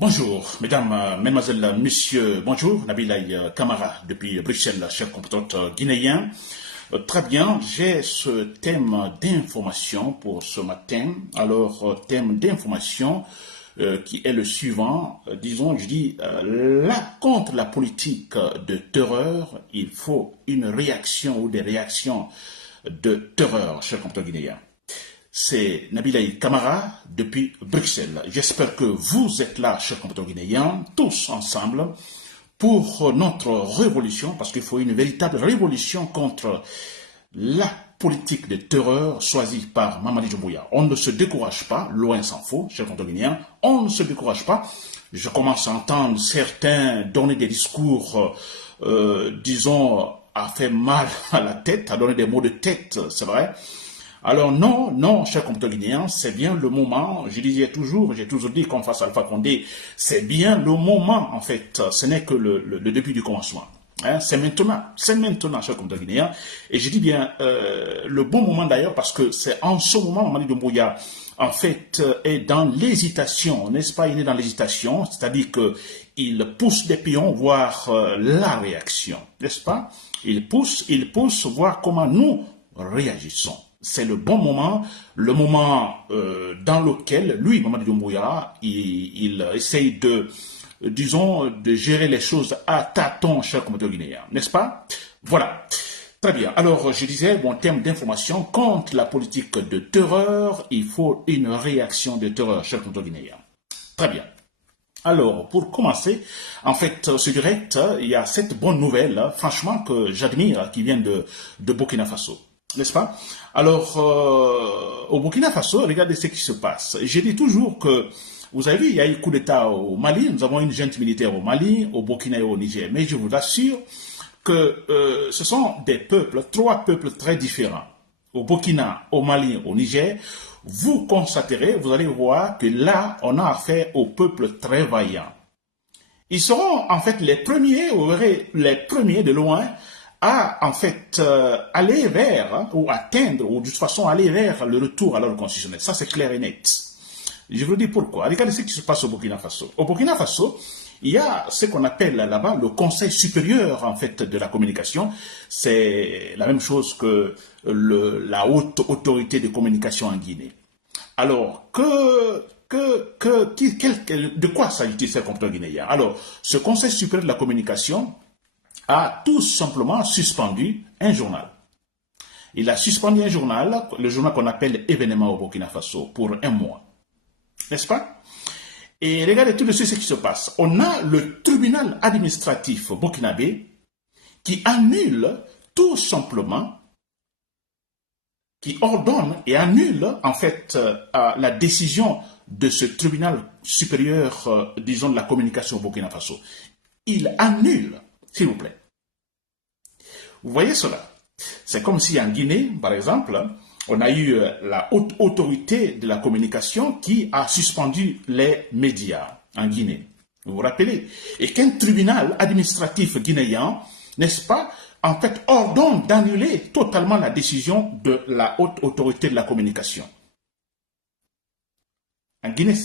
Bonjour, mesdames, mesdemoiselles, messieurs, bonjour, Nabilaï Kamara depuis Bruxelles, chers compatriotes guinéens. Très bien, j'ai ce thème d'information pour ce matin. Alors, thème d'information qui est le suivant, là, contre la politique de terreur, il faut une réaction ou des réactions de terreur, chers compatriotes guinéens. C'est Nabilaï Kamara depuis Bruxelles. J'espère que vous êtes là, chers compatriotes guinéens, tous ensemble, pour notre révolution, parce qu'il faut une véritable révolution contre la politique de terreur choisie par Mamadi Doumbouya. On ne se décourage pas, loin s'en faut, chers compatriotes guinéens, on ne se décourage pas. Je commence à entendre certains donner des discours, à faire mal à la tête, à donner des mots de tête, c'est vrai. Alors non, chers compatriotes guinéens, c'est bien le moment, j'ai toujours dit qu'on fasse Alpha Condé, c'est bien le moment en fait, ce n'est que le début du commencement. Hein, c'est maintenant, chers compatriotes guinéens, et je dis bien le bon moment d'ailleurs parce que c'est en ce moment, Mamadi Doumbouya, en fait, est dans l'hésitation, n'est-ce pas, il est dans l'hésitation, c'est-à-dire qu'il pousse des pions voir la réaction, n'est-ce pas, il pousse voir comment nous réagissons. C'est le bon moment, le moment dans lequel, lui, Mamadi Doumbouya, il essaye de gérer les choses à tâtons, chers compatriotes guinéens, n'est-ce pas? Voilà. Très bien. Alors, je disais, bon, thème d'information, contre la politique de terreur, il faut une réaction de terreur, chers compatriotes guinéens. Très bien. Alors, pour commencer, en fait, ce direct, il y a cette bonne nouvelle, franchement, que j'admire, qui vient de Burkina Faso. N'est-ce pas? Alors, au Burkina Faso, regardez ce qui se passe. Je dis toujours que, vous avez vu, il y a eu coup d'État au Mali, nous avons une junte militaire au Mali, au Burkina et au Niger. Mais je vous assure que ce sont des peuples, trois peuples très différents. Au Burkina, au Mali, au Niger, vous constaterez, vous allez voir que là, on a affaire aux peuples très vaillants. Ils seront en fait les premiers, vous verrez, les premiers de loin, à en fait aller vers, ou atteindre, ou de toute façon aller vers le retour à l'ordre constitutionnel. Ça c'est clair et net. Je vous dis pourquoi. Regardez ce qui se passe au Burkina Faso. Au Burkina Faso, il y a ce qu'on appelle là-bas le Conseil supérieur en fait de la communication. C'est la même chose que la haute autorité de communication en Guinée. Alors, de quoi s'agit-il, ces compatriotes guinéens? Alors, ce Conseil supérieur de la communication a tout simplement suspendu un journal. Il a suspendu un journal, le journal qu'on appelle Événement au Burkina Faso, pour un mois. N'est-ce pas? Et regardez tout de suite ce qui se passe. On a le tribunal administratif burkinabé qui annule tout simplement, qui ordonne et annule en fait la décision de ce tribunal supérieur, disons, de la communication au Burkina Faso. Il annule, s'il vous plaît. Vous voyez cela? C'est comme si en Guinée, par exemple, on a eu la haute autorité de la communication qui a suspendu les médias en Guinée. Vous vous rappelez? Et qu'un tribunal administratif guinéen, n'est-ce pas, en fait, ordonne d'annuler totalement la décision de la haute autorité de la communication. En Guinée,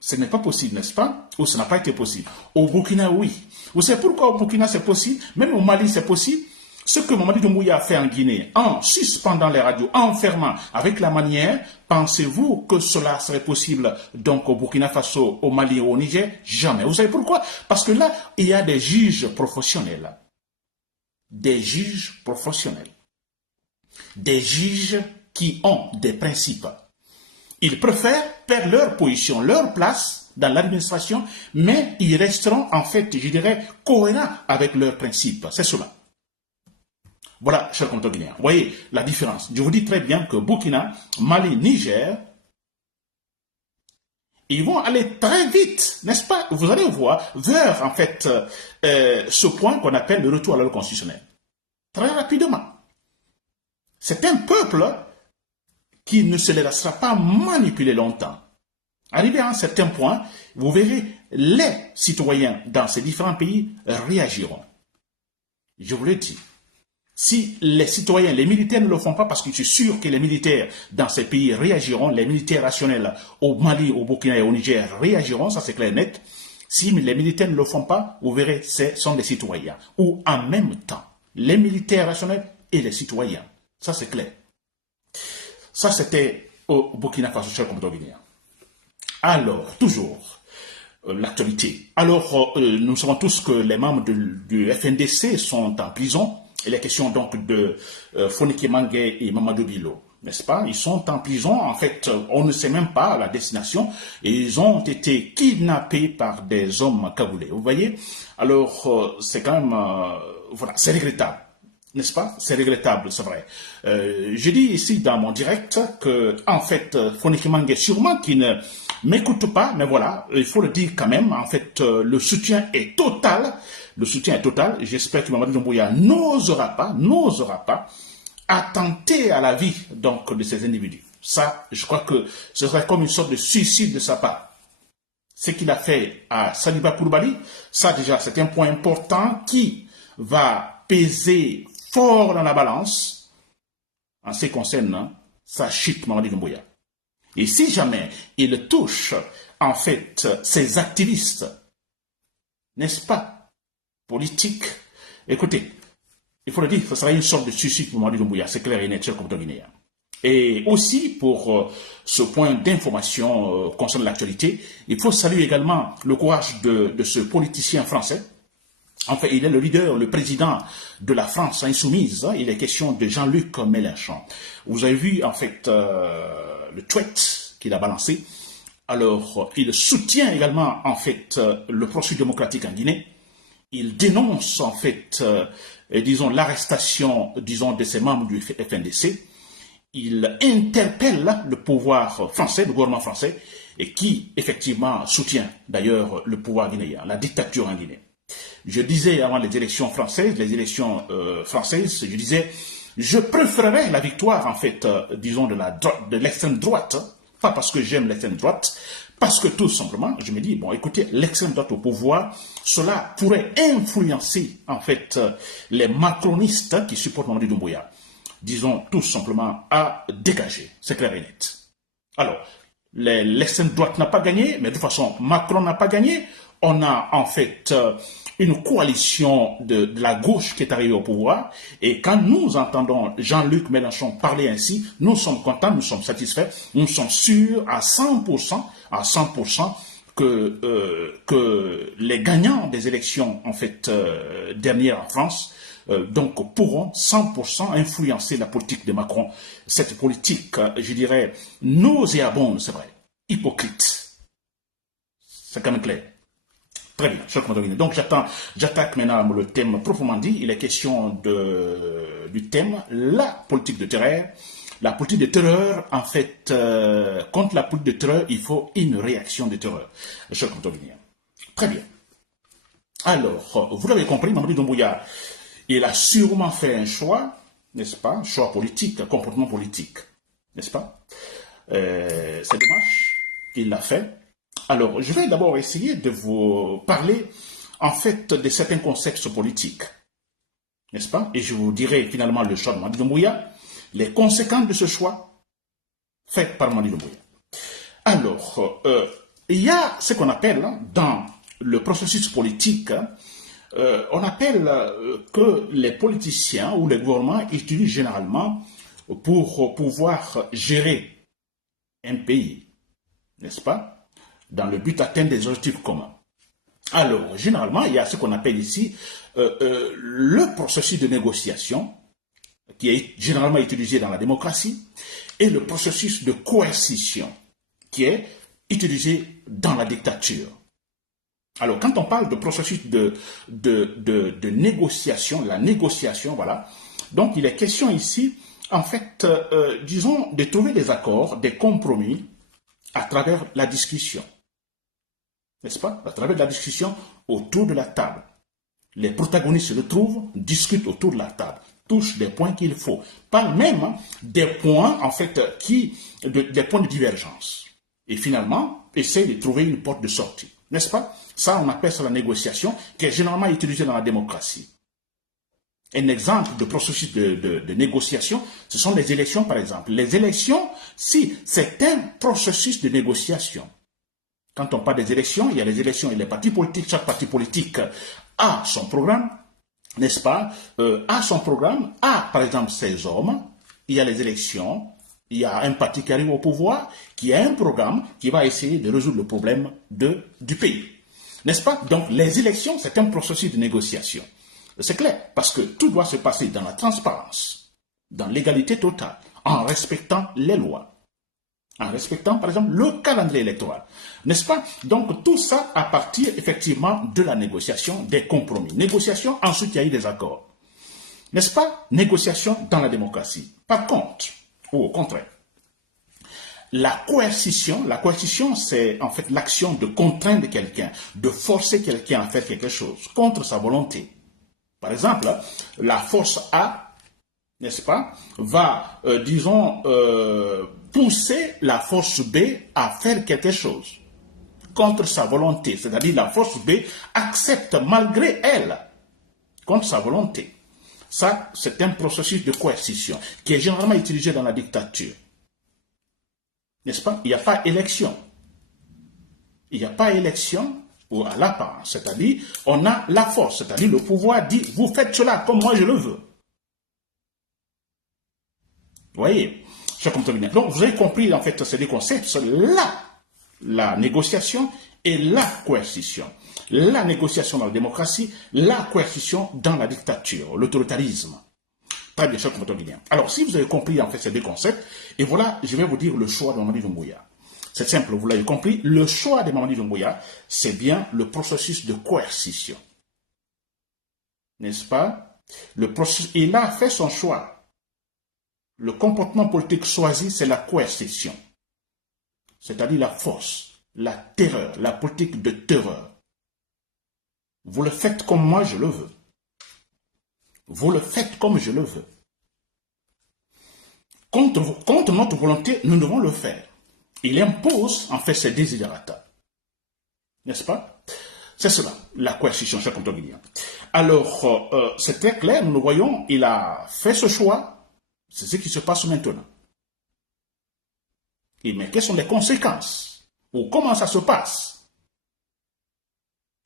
ce n'est pas possible, n'est-ce pas? Ou ce n'a pas été possible. Au Burkina, oui. Vous savez pourquoi au Burkina c'est possible? Même au Mali c'est possible. Ce que Mamadi Doumbouya a fait en Guinée, en suspendant les radios, en fermant, avec la manière, pensez-vous que cela serait possible donc au Burkina Faso, au Mali ou au Niger? Jamais. Vous savez pourquoi? Parce que là, il y a des juges professionnels. Des juges professionnels. Des juges qui ont des principes. Ils préfèrent perdre leur position, leur place dans l'administration, mais ils resteront en fait, je dirais, cohérents avec leurs principes. C'est cela. Voilà, chers compatriotes guinéens, vous voyez la différence. Je vous dis très bien que Burkina, Mali, Niger, ils vont aller très vite, n'est-ce pas? Vous allez voir vers, en fait, ce point qu'on appelle le retour à l'ordre constitutionnel. Très rapidement. C'est un peuple qui ne se laissera pas manipuler longtemps. Arrivé à un certain point, vous verrez, les citoyens dans ces différents pays réagiront. Je vous le dis. Si les citoyens, les militaires ne le font pas, parce que je suis sûr que les militaires dans ces pays réagiront, les militaires rationnels au Mali, au Burkina et au Niger réagiront, ça c'est clair et net. Si les militaires ne le font pas, vous verrez, ce sont des citoyens. Ou en même temps, les militaires rationnels et les citoyens. Ça c'est clair. Ça c'était au Burkina Faso, cher compatriotes guinéens. Alors, toujours, l'actualité. Alors, nous savons tous que les membres du FNDC sont en prison. Il est question donc de Fonike Mangue et Mamadou Bilo, n'est-ce pas? Ils sont en prison, en fait, on ne sait même pas la destination, et ils ont été kidnappés par des hommes cagoulés. Vous voyez? Alors, c'est quand même, voilà, c'est regrettable. N'est-ce pas? C'est regrettable, c'est vrai. Je dis ici dans mon direct que, en fait, Fonike Mangue, sûrement qui ne m'écoute pas, mais voilà, il faut le dire quand même, en fait, le soutien est total. Le soutien est total. J'espère que Mamadou Doumbouya n'osera pas attenter à la vie donc de ces individus. Ça, je crois que ce serait comme une sorte de suicide de sa part. Ce qu'il a fait à Saliba Koulibaly, ça déjà, c'est un point important qui va peser fort dans la balance en ce qui concerne sa chute, Mamadou Doumbouya. Et si jamais il touche, en fait, ces activistes, n'est-ce pas, politiques, écoutez, il faut le dire, ce sera une sorte de suicide pour Mamadou Doumbouya, c'est clair et net, cher compatriotes guinéens. Et aussi, pour ce point d'information concernant l'actualité, il faut saluer également le courage de ce politicien français. En fait, il est le leader, le président de la France insoumise. Il est question de Jean-Luc Mélenchon. Vous avez vu, en fait, le tweet qu'il a balancé. Alors, il soutient également, en fait, le processus démocratique en Guinée. Il dénonce, en fait, disons, l'arrestation, disons, de ses membres du FNDC. Il interpelle le pouvoir français, le gouvernement français, et qui, effectivement, soutient, d'ailleurs, le pouvoir guinéen, la dictature en Guinée. Je disais avant les élections françaises, je disais, je préférerais la victoire, en fait, disons, de l'extrême droite, pas parce que j'aime l'extrême droite, parce que tout simplement, je me dis, bon, écoutez, l'extrême droite au pouvoir, cela pourrait influencer, en fait, les macronistes qui supportent Mamadou Doumbouya, disons tout simplement, à dégager. C'est clair et net. Alors, l'extrême droite n'a pas gagné, mais de toute façon, Macron n'a pas gagné. On a, en fait, une coalition de la gauche qui est arrivée au pouvoir. Et quand nous entendons Jean-Luc Mélenchon parler ainsi, nous sommes contents, nous sommes satisfaits, nous sommes sûrs à 100% que les gagnants des élections, en fait, dernières en France, donc pourront 100% influencer la politique de Macron. Cette politique, je dirais, nauséabonde, c'est vrai, hypocrite. C'est quand même clair. Très bien, cher compatriotes. Donc j'attaque maintenant le thème proprement dit. Il est question du thème, la politique de terreur. La politique de terreur, en fait, contre la politique de terreur, il faut une réaction de terreur, cher compatriotes. Très bien. Alors, vous l'avez compris, Mamadou Doumbouya, il a sûrement fait un choix, n'est-ce pas, un choix politique, un comportement politique, n'est-ce pas? C'est dommage, il l'a fait. Alors, je vais d'abord essayer de vous parler, en fait, de certains concepts politiques, n'est-ce pas? Et je vous dirai finalement le choix de Mamadou Doumbouya, les conséquences de ce choix fait par Mamadou Doumbouya. Alors, il y a ce qu'on appelle, dans le processus politique, on appelle que les politiciens ou les gouvernements utilisent généralement pour pouvoir gérer un pays, n'est-ce pas? Dans le but d'atteindre des objectifs communs. Alors, généralement, il y a ce qu'on appelle ici le processus de négociation, qui est généralement utilisé dans la démocratie, et le processus de coercition, qui est utilisé dans la dictature. Alors, quand on parle de processus de négociation, la négociation, voilà, donc il est question ici, en fait, disons, de trouver des accords, des compromis, à travers la discussion. N'est-ce pas? À travers la discussion autour de la table. Les protagonistes se retrouvent, discutent autour de la table, touchent des points qu'il faut. Parlent même des points, en fait, des points de divergence. Et finalement, essayent de trouver une porte de sortie. N'est-ce pas? Ça, on appelle ça la négociation, qui est généralement utilisée dans la démocratie. Un exemple de processus de négociation, ce sont les élections, par exemple. Les élections, si c'est un processus de négociation. Quand on parle des élections, il y a les élections et les partis politiques. Chaque parti politique a son programme, n'est-ce pas, a son programme, a par exemple ses hommes. Il y a les élections, il y a un parti qui arrive au pouvoir, qui a un programme qui va essayer de résoudre le problème du pays. N'est-ce pas? Donc les élections, c'est un processus de négociation. C'est clair, parce que tout doit se passer dans la transparence, dans l'égalité totale, en respectant les lois, en respectant par exemple le calendrier électoral. N'est-ce pas? Donc tout ça à partir effectivement de la négociation, des compromis. Négociation, ensuite il y a eu des accords. N'est-ce pas? Négociation dans la démocratie. Par contre, ou au contraire, la coercition, c'est en fait l'action de contraindre quelqu'un, de forcer quelqu'un à faire quelque chose contre sa volonté. Par exemple, la force A, n'est-ce pas, va, pousser la force B à faire quelque chose contre sa volonté. C'est-à-dire la force B accepte malgré elle, contre sa volonté. Ça, c'est un processus de coercition qui est généralement utilisé dans la dictature. N'est-ce pas? Il n'y a pas élection. Il n'y a pas élection ou à l'apparence. C'est-à-dire, on a la force. C'est-à-dire, le pouvoir dit, vous faites cela comme moi je le veux. Vous voyez? Donc, vous avez compris, en fait, ces deux concepts. La négociation et la coercition. La négociation dans la démocratie, la coercition dans la dictature, l'autoritarisme. Très bien, cher compatriotes guinéens. Alors, si vous avez compris, en fait, ces deux concepts, et voilà, je vais vous dire le choix de Mamadi Doumbouya. C'est simple, vous l'avez compris, le choix de Mamadi Doumbouya, c'est bien le processus de coercition. N'est-ce pas? Il a fait son choix. Le comportement politique choisi, c'est la coercition. C'est-à-dire la force, la terreur, la politique de terreur. Vous le faites comme moi je le veux. Vous le faites comme je le veux. Contre notre volonté, nous devons le faire. Il impose en fait ses desiderata. N'est-ce pas? C'est cela, la coercition, cher compatriotes guinéens. Alors, c'est très clair, nous le voyons, il a fait ce choix. C'est ce qui se passe maintenant. Mais quelles sont les conséquences? Ou comment ça se passe?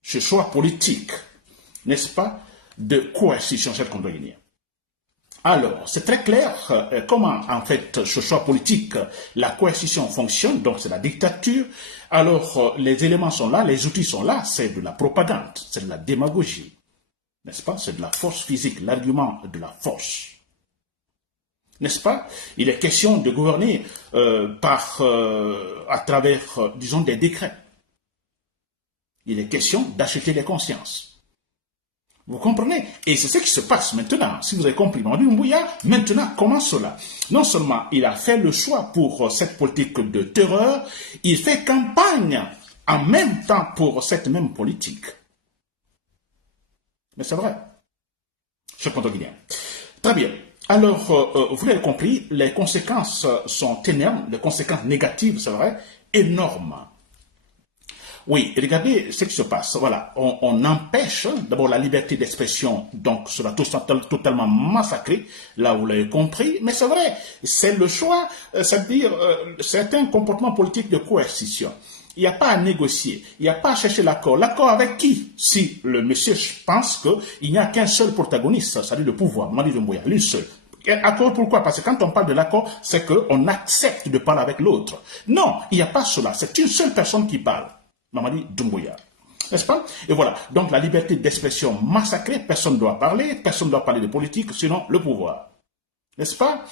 Ce choix politique, n'est-ce pas, de coercition, cher compatriotes guinéens. Alors, c'est très clair comment, en fait, ce choix politique, la coercition fonctionne, donc c'est la dictature. Alors, les éléments sont là, les outils sont là, c'est de la propagande, c'est de la démagogie, n'est-ce pas? C'est de la force physique, l'argument de la force. N'est-ce pas? Il est question de gouverner à travers, disons, des décrets. Il est question d'acheter les consciences. Vous comprenez? Et c'est ce qui se passe maintenant. Si vous avez compris, Mamadi Doumbouya, maintenant, comment cela? Non seulement il a fait le choix pour cette politique de terreur, il fait campagne en même temps pour cette même politique. Mais c'est vrai. Je comprends bien. Très bien. Alors, vous l'avez compris, les conséquences sont énormes, les conséquences négatives, c'est vrai, énormes. Oui, regardez ce qui se passe. Voilà, on empêche d'abord la liberté d'expression, donc cela totalement massacré, là vous l'avez compris, mais c'est vrai, c'est le choix, c'est-à-dire certains comportements politiques de coercition. Il n'y a pas à négocier, il n'y a pas à chercher l'accord. L'accord avec qui? Si le monsieur pense qu'il n'y a qu'un seul protagoniste, c'est-à-dire le pouvoir, Mamadi Doumbouya, lui seul. Accord pourquoi? Parce que quand on parle de l'accord, c'est qu'on accepte de parler avec l'autre. Non, il n'y a pas cela, c'est une seule personne qui parle. Mamadi Doumbouya. N'est-ce pas? Et voilà. Donc la liberté d'expression massacrée, personne ne doit parler de politique, sinon le pouvoir. N'est-ce pas?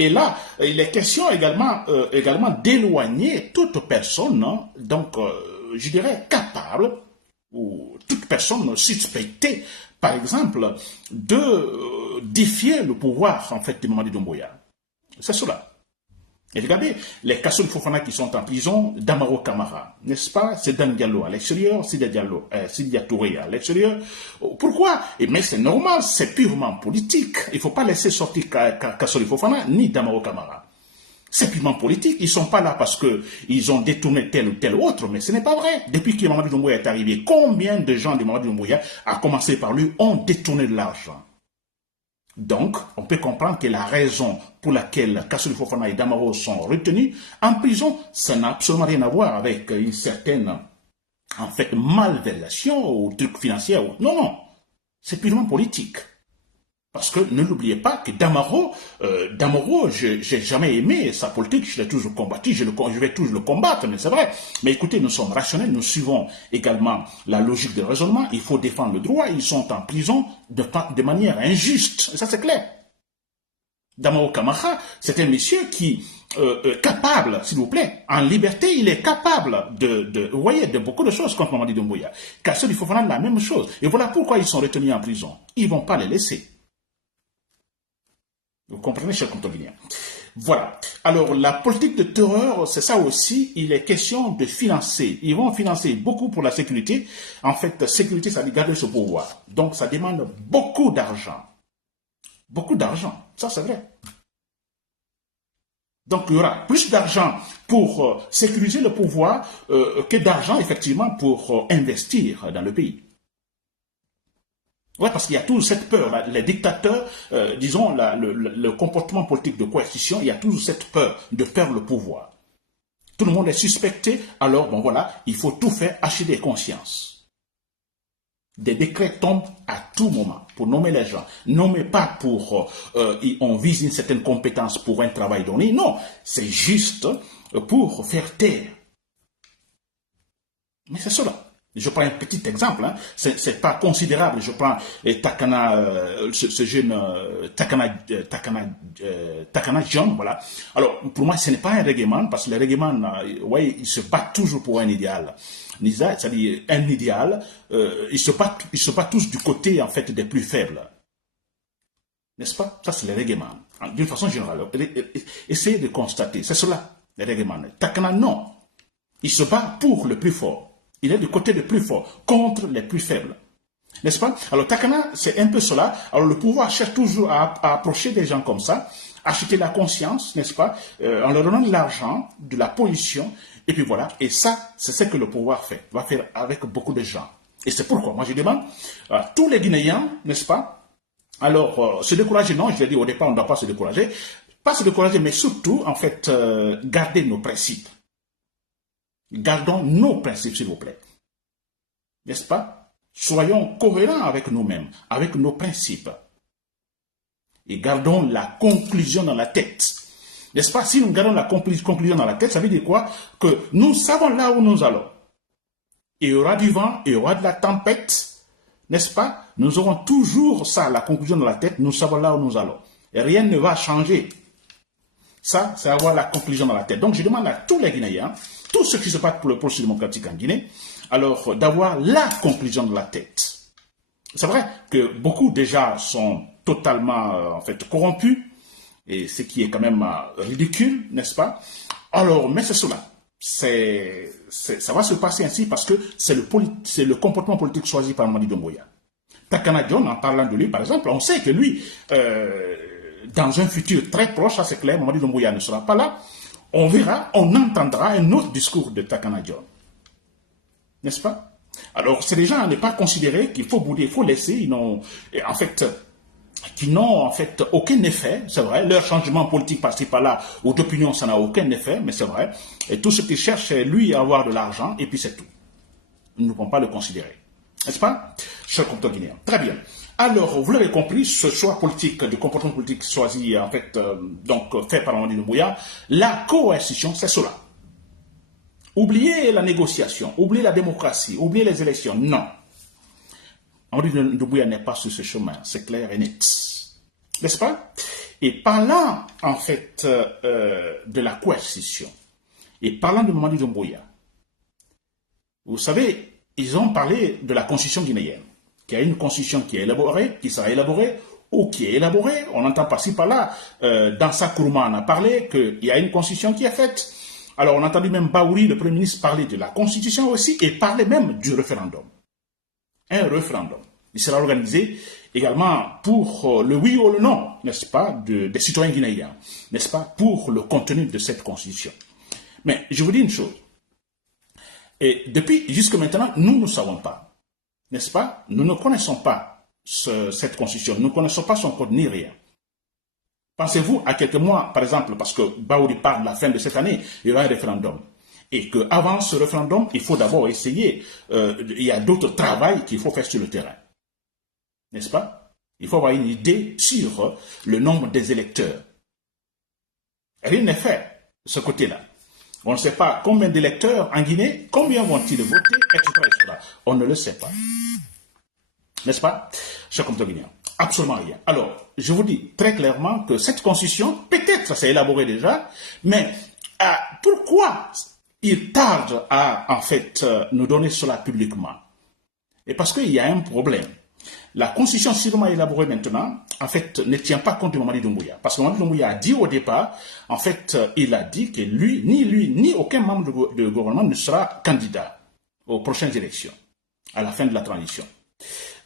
Et là, il est question également d'éloigner toute personne, hein, donc je dirais capable, ou toute personne suspectée, par exemple, de défier le pouvoir, en fait, de Mamadi Doumbouya. C'est cela. Et regardez, les Kassoul Fofana qui sont en prison, Damaro Camara, n'est-ce pas? C'est Dan Diallo à l'extérieur, Sidia Touré à l'extérieur. Pourquoi? Mais c'est normal, c'est purement politique. Il ne faut pas laisser sortir Kassoul Fofana ni Damaro Camara. C'est purement politique. Ils ne sont pas là parce qu'ils ont détourné tel ou tel autre, mais ce n'est pas vrai. Depuis que Mamadi Doumbouya est arrivé, combien de gens de Mamadi Doumbouya, à commencer par lui, ont détourné de l'argent? Donc, on peut comprendre que la raison pour laquelle Kassouli Fofana et Damaro sont retenus en prison, ça n'a absolument rien à voir avec une certaine, en fait, malversation ou truc financier. Non, non, c'est purement politique. Parce que ne l'oubliez pas que Damaro, j'ai jamais aimé sa politique, je l'ai toujours combattu, je vais toujours le combattre, mais c'est vrai. Mais écoutez, nous sommes rationnels, nous suivons également la logique de raisonnement, il faut défendre le droit, ils sont en prison de manière injuste, et ça c'est clair. Damaro Kamara, c'est un monsieur qui capable, s'il vous plaît, en liberté, il est capable vous voyez, de beaucoup de choses contre Mamadi Doumbouya. Kassouli Fofana, la même chose. Et voilà pourquoi ils sont retenus en prison. Ils ne vont pas les laisser. Vous comprenez, chers contemporains. Voilà. Alors, la politique de terreur, c'est ça aussi, il est question de financer. Ils vont financer beaucoup pour la sécurité. En fait, sécurité, ça dit garder ce pouvoir. Donc, ça demande beaucoup d'argent. Beaucoup d'argent. Ça, c'est vrai. Donc, il y aura plus d'argent pour sécuriser le pouvoir que d'argent, effectivement, pour investir dans le pays. Oui, parce qu'il y a toujours cette peur. Là. Les dictateurs, disons, le comportement politique de coercition, il y a toujours cette peur de perdre le pouvoir. Tout le monde est suspecté, alors, bon voilà, il faut tout faire, acheter des consciences. Des décrets tombent à tout moment pour nommer les gens. Nommez pas pour, on vise une certaine compétence pour un travail donné. Non, c'est juste pour faire taire. Mais c'est cela. Je prends un petit exemple, hein. C'est pas considérable. Je prends Takana, ce jeune Takana John, voilà. Alors, pour moi, ce n'est pas un reggaeman, parce que les reggaeman, ouais, ils se battent toujours pour un idéal. C'est-à-dire un idéal, ils se battent tous du côté, en fait, des plus faibles. N'est-ce pas? Ça, c'est les reggaeman. D'une façon générale. Essayez de constater. C'est cela, les reggaeman. Takana, non. Il se bat pour le plus fort. Il est du côté des plus forts, contre les plus faibles. N'est-ce pas? Alors, Takana, c'est un peu cela. Alors, le pouvoir cherche toujours à approcher des gens comme ça, acheter la conscience, n'est-ce pas? En leur donnant de l'argent, de la pollution, et puis voilà. Et ça, c'est ce que le pouvoir fait, va faire avec beaucoup de gens. Et c'est pourquoi, moi, je demande à tous les Guinéens, n'est-ce pas? Alors, se décourager, non, je l'ai dit au départ, on ne doit pas se décourager. Pas se décourager, mais surtout, en fait, garder nos principes. Gardons nos principes, s'il vous plaît. N'est-ce pas? Soyons cohérents avec nous-mêmes, avec nos principes. Et gardons la conclusion dans la tête. N'est-ce pas? Si nous gardons la conclusion dans la tête, ça veut dire quoi? Que nous savons là où nous allons. Il y aura du vent, il y aura de la tempête. N'est-ce pas? Nous aurons toujours ça, la conclusion dans la tête. Nous savons là où nous allons. Et rien ne va changer. Ça, c'est avoir la conclusion dans la tête. Donc, je demande à tous les Guinéens, tous ceux qui se battent pour le processus démocratique en Guinée, alors d'avoir la conclusion de la tête. C'est vrai que beaucoup déjà sont totalement en fait corrompus, et ce qui est quand même ridicule, n'est-ce pas? Alors, mais c'est cela. Ça va se passer ainsi parce que c'est le comportement politique choisi par Mamadi Doumbouya. Takana John, en parlant de lui, par exemple, on sait que lui, dans un futur très proche, ça c'est clair, Mamadi Doumbouya ne sera pas là. On verra, on entendra un autre discours de Takana John. N'est-ce pas? Alors, c'est des gens à ne pas considérer qu'il faut bouder, il faut laisser, qui n'ont en fait aucun effet, c'est vrai, leur changement politique par-ci par-là, ou d'opinion, ça n'a aucun effet, mais c'est vrai. Et tout ce qu'ils cherchent, c'est lui avoir de l'argent, et puis c'est tout. Nous ne pouvons pas le considérer. N'est-ce pas? Cher compteur guinéen. Très bien. Alors, vous l'avez compris, ce choix politique, du comportement politique choisi, en fait, fait par Mamadi Doumbouya, la coercition, c'est cela. Oubliez la négociation, oubliez la démocratie, oubliez les élections. Non. Mamadi Doumbouya n'est pas sur ce chemin, c'est clair et net. N'est-ce pas? Et parlant, en fait, de la coercition, et parlant de Mamadi Doumbouya, vous savez, ils ont parlé de la constitution guinéenne, qui a une constitution qui est élaborée, qui sera élaborée, ou qui est élaborée. On entend par-ci par-là, dans sa Kourouma, on a parlé qu'il y a une constitution qui est faite. Alors, on a entendu même Baouri, le Premier ministre, parler de la Constitution aussi et parler même du référendum. Un référendum. Il sera organisé également pour le oui ou le non, n'est-ce pas, des citoyens guinéens, n'est-ce pas, pour le contenu de cette Constitution. Mais je vous dis une chose. Et depuis jusque maintenant, nous ne savons pas, n'est-ce pas, nous ne connaissons pas cette constitution. Nous ne connaissons pas son code ni rien. Pensez-vous à quelques mois, par exemple, parce que Baouri parle de la fin de cette année, il y aura un référendum. Et qu'avant ce référendum, il faut d'abord essayer, il y a d'autres travaux qu'il faut faire sur le terrain. N'est-ce pas? Il faut avoir une idée sur le nombre des électeurs. Rien n'est fait de ce côté-là. On ne sait pas combien d'électeurs en Guinée, combien vont-ils voter, etc. On ne le sait pas. N'est-ce pas, chers compatriotes guinéens? Absolument rien. Alors, je vous dis très clairement que cette constitution, peut-être c'est élaboré déjà, mais pourquoi il tarde à, en fait, nous donner cela publiquement? Et parce qu'il y a un problème. La constitution sûrement élaborée maintenant, en fait, ne tient pas compte de Mamadi Doumbouya. Parce que Mamadi Doumbouya a dit au départ, en fait, il a dit que lui, ni aucun membre de gouvernement ne sera candidat aux prochaines élections, à la fin de la transition.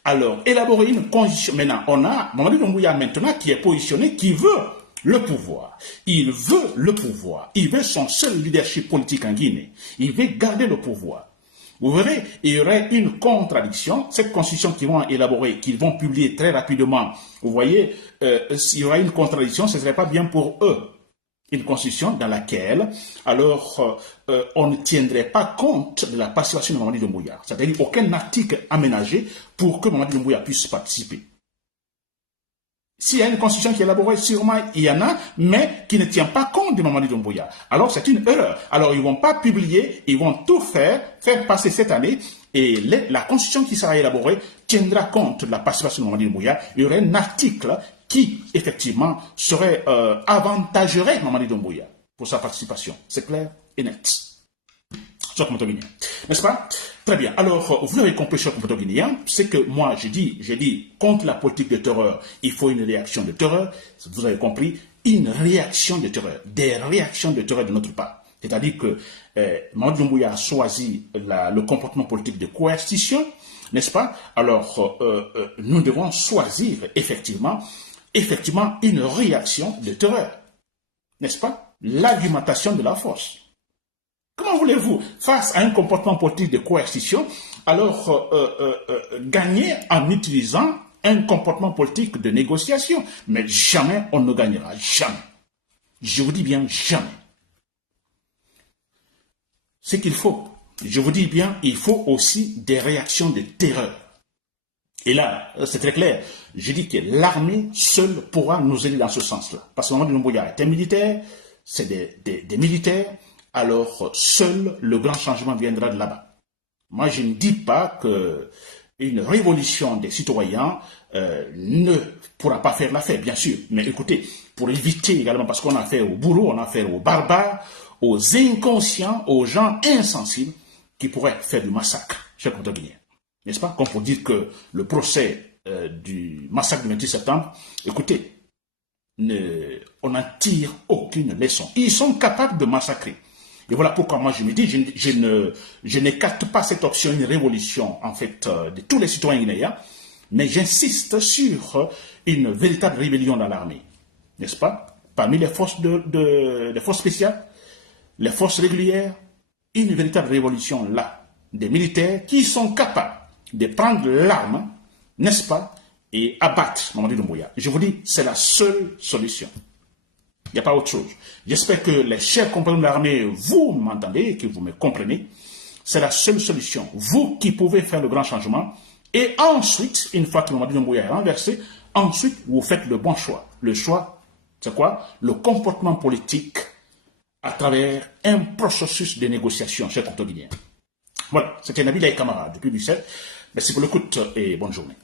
Alors, élaborer une constitution. Maintenant, on a Mamadi Doumbouya maintenant qui est positionné, qui veut le pouvoir. Il veut le pouvoir. Il veut son seul leadership politique en Guinée. Il veut garder le pouvoir. Vous verrez, il y aurait une contradiction. Cette constitution qu'ils vont élaborer, qu'ils vont publier très rapidement, vous voyez, s'il y aura une contradiction, ce ne serait pas bien pour eux. Une constitution dans laquelle, alors, on ne tiendrait pas compte de la participation de Mamadi Doumbouya. C'est-à-dire aucun article aménagé pour que Mamadi Doumbouya puisse participer. S'il y a une constitution qui est élaborée, sûrement il y en a, mais qui ne tient pas compte de Mamadi Doumbouya. Alors c'est une erreur. Alors ils ne vont pas publier, ils vont tout faire passer cette année, et la constitution qui sera élaborée tiendra compte de la participation de Mamadi Doumbouya. Il y aurait un article qui, effectivement, avantagerait Mamadi Doumbouya pour sa participation. C'est clair et net. Chers compatriotes guinéens, n'est-ce pas? Très bien. Alors, vous l'avez compris, chers compatriotes guinéens, c'est que moi, j'ai dit, contre la politique de terreur, il faut une réaction de terreur. Vous avez compris, une réaction de terreur, des réactions de terreur de notre part. C'est-à-dire que Mamadi Doumbouya a choisi le comportement politique de coercition, n'est-ce pas? Alors, nous devons choisir effectivement une réaction de terreur, n'est-ce pas? L'argumentation de la force. Comment voulez-vous, face à un comportement politique de coercition, alors gagner en utilisant un comportement politique de négociation? Mais jamais on ne gagnera, jamais. Je vous dis bien jamais. Ce qu'il faut, je vous dis bien, il faut aussi des réactions de terreur. Et là, c'est très clair, je dis que l'armée seule pourra nous aider dans ce sens-là. Parce que Mamadi Doumbouya est un militaire, c'est des militaires, alors seul le grand changement viendra de là-bas. Moi, je ne dis pas qu'une révolution des citoyens ne pourra pas faire l'affaire, bien sûr. Mais écoutez, pour éviter également, parce qu'on a affaire aux bourreaux, on a affaire aux barbares, aux inconscients, aux gens insensibles qui pourraient faire du massacre, chers compatriotes guinéens. N'est-ce pas? Comme pour dire que le procès du massacre du 28 septembre, écoutez, on n'en tire aucune leçon. Ils sont capables de massacrer. Et voilà pourquoi moi je me dis, je n'écarte pas cette option, une révolution en fait de tous les citoyens guinéens, mais j'insiste sur une véritable rébellion dans l'armée, n'est-ce pas? Parmi les forces les forces spéciales, les forces régulières, une véritable révolution là, des militaires qui sont capables de prendre l'arme, n'est-ce pas, et abattre Mamadi Doumbouya. Je vous dis, c'est la seule solution. Il n'y a pas autre chose. J'espère que les chers compagnons de l'armée, vous m'entendez, que vous me comprenez. C'est la seule solution. Vous qui pouvez faire le grand changement. Et ensuite, une fois que Mamadi Doumbouya est renversé, ensuite, vous faites le bon choix. Le choix, c'est quoi? Le comportement politique à travers un processus de négociation, chers compatriotes guinéens. Voilà, c'était Nabil et camarades depuis Bruxelles. Merci pour l'écoute et bonne journée.